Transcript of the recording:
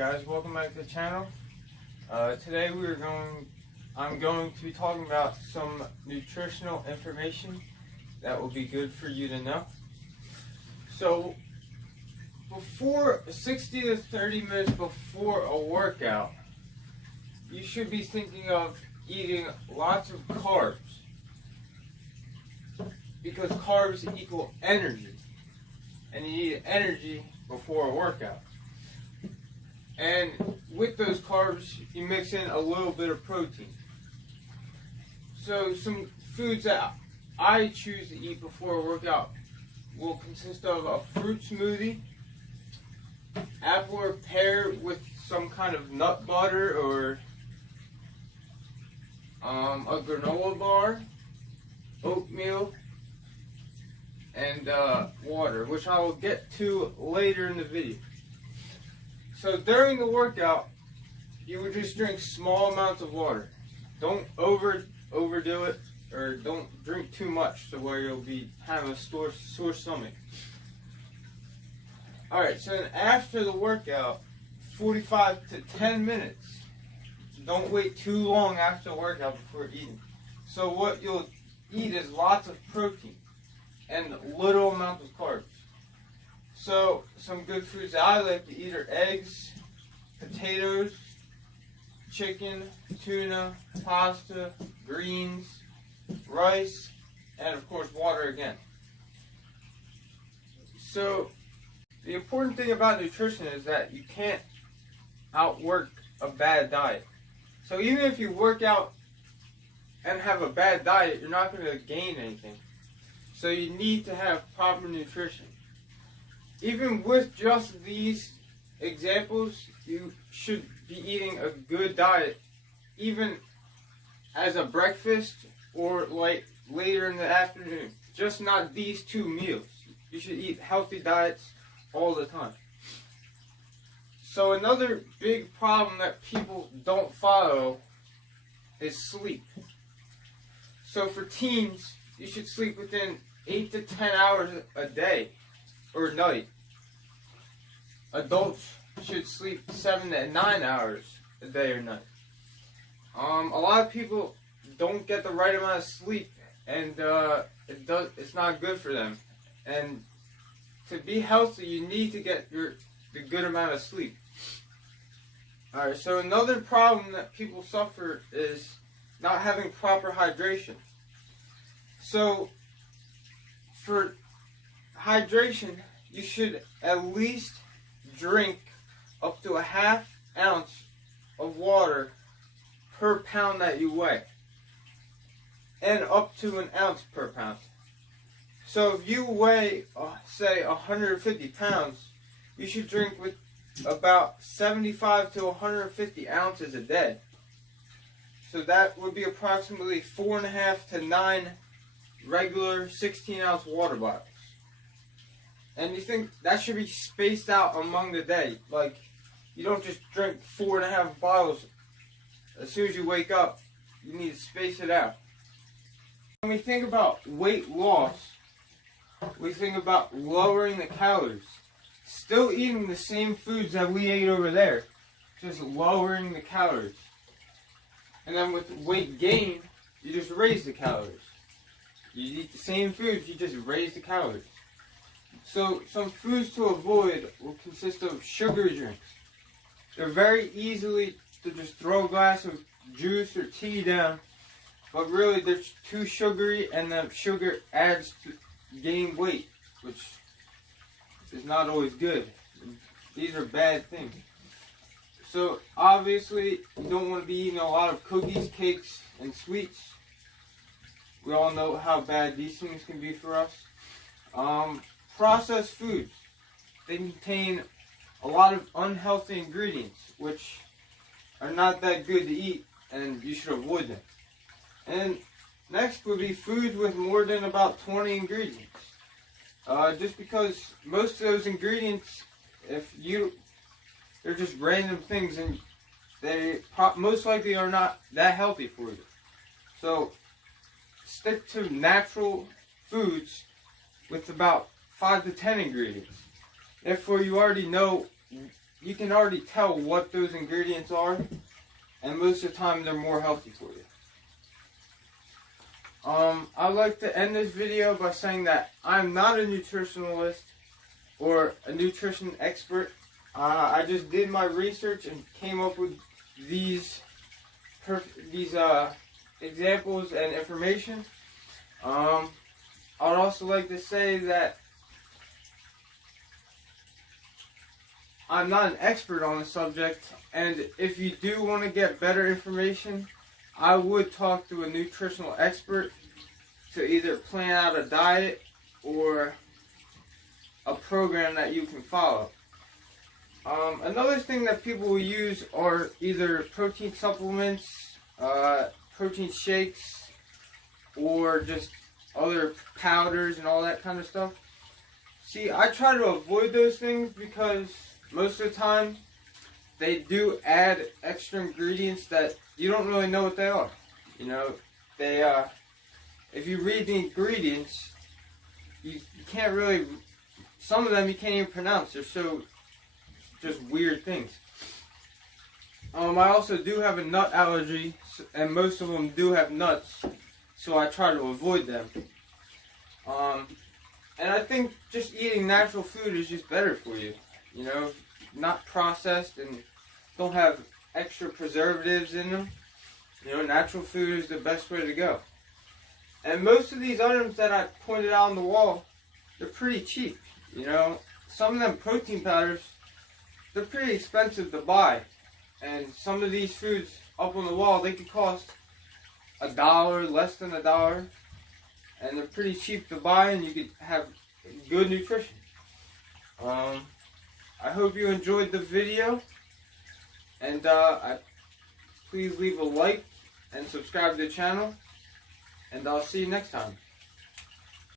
Guys, welcome back to the channel. Today I'm going to be talking about some nutritional information that will be good for you to know. So before 60 to 30 minutes before a workout, you should be thinking of eating lots of carbs, because carbs equal energy, and you need energy before a workout. And with those carbs, you mix in a little bit of protein. So some foods that I choose to eat before a workout will consist of a fruit smoothie, apple or pear with some kind of nut butter, or a granola bar, oatmeal, and water, which I will get to later in the video. So during the workout, you would just drink small amounts of water. Don't overdo it, or don't drink too much to where you'll be having a sore stomach. Alright, so then after the workout, 45 to 10 minutes. Don't wait too long after the workout before eating. So what you'll eat is lots of protein and little amounts of carbs. So some good foods that I like to eat are eggs, potatoes, chicken, tuna, pasta, greens, rice, and of course water again. So the important thing about nutrition is that you can't outwork a bad diet. So even if you work out and have a bad diet, you're not going to gain anything. So you need to have proper nutrition. Even with just these examples, you should be eating a good diet, even as a breakfast or like later in the afternoon. Just not these two meals. You should eat healthy diets all the time. So another big problem that people don't follow is sleep. So for teens, you should sleep within 8 to 10 hours a day or night. Adults should sleep 7 to 9 hours a day or night. A lot of people don't get the right amount of sleep, and it's not good for them. And to be healthy, you need to get the good amount of sleep. Alright, so another problem that people suffer is not having proper hydration. So for hydration, you should at least drink up to a ½ ounce of water per pound that you weigh, and up to an ounce per pound. So if you weigh, say, 150 pounds, you should drink with about 75 to 150 ounces a day. So that would be approximately 4.5 to 9 regular 16-ounce water bottles. And you think that should be spaced out among the day. Like, you don't just drink 4.5 bottles as soon as you wake up. You need to space it out. When we think about weight loss, we think about lowering the calories. Still eating the same foods that we ate over there, just lowering the calories. And then with weight gain, you just raise the calories. You eat the same foods, you just raise the calories. So some foods to avoid will consist of sugary drinks. They're very easily to just throw a glass of juice or tea down, but really they're too sugary, and the sugar adds to gain weight, which is not always good. These are bad things. So obviously you don't want to be eating a lot of cookies, cakes, and sweets. We all know how bad these things can be for us. Processed foods, they contain a lot of unhealthy ingredients, which are not that good to eat, and you should avoid them. And next would be foods with more than about 20 ingredients. Just because most of those ingredients, they're just random things, and they most likely are not that healthy for you. So stick to natural foods with about 5 to 10 ingredients. Therefore, you already know you can already tell what those ingredients are, and most of the time they're more healthy for you. I'd like to end this video by saying that I'm not a nutritionalist or a nutrition expert. I just did my research and came up with these examples and information. I'd also like to say that I'm not an expert on the subject, and if you do want to get better information, I would talk to a nutritional expert to either plan out a diet or a program that you can follow. Another thing that people will use are either protein supplements, protein shakes, or just other powders and all that kind of stuff. See, I try to avoid those things because most of the time they do add extra ingredients that you don't really know what they are. You know, if you read the ingredients, you can't really, some of them you can't even pronounce. They're so just weird things. I also do have a nut allergy, and most of them do have nuts, so I try to avoid them. And I think just eating natural food is just better for you. You know, not processed and don't have extra preservatives in them. You know, natural food is the best way to go. And most of these items that I pointed out on the wall, they're pretty cheap. You know, some of them protein powders, they're pretty expensive to buy. And some of these foods up on the wall, they could cost $1, less than $1. And they're pretty cheap to buy, and you could have good nutrition. I hope you enjoyed the video. And please leave a like and subscribe to the channel. And I'll see you next time.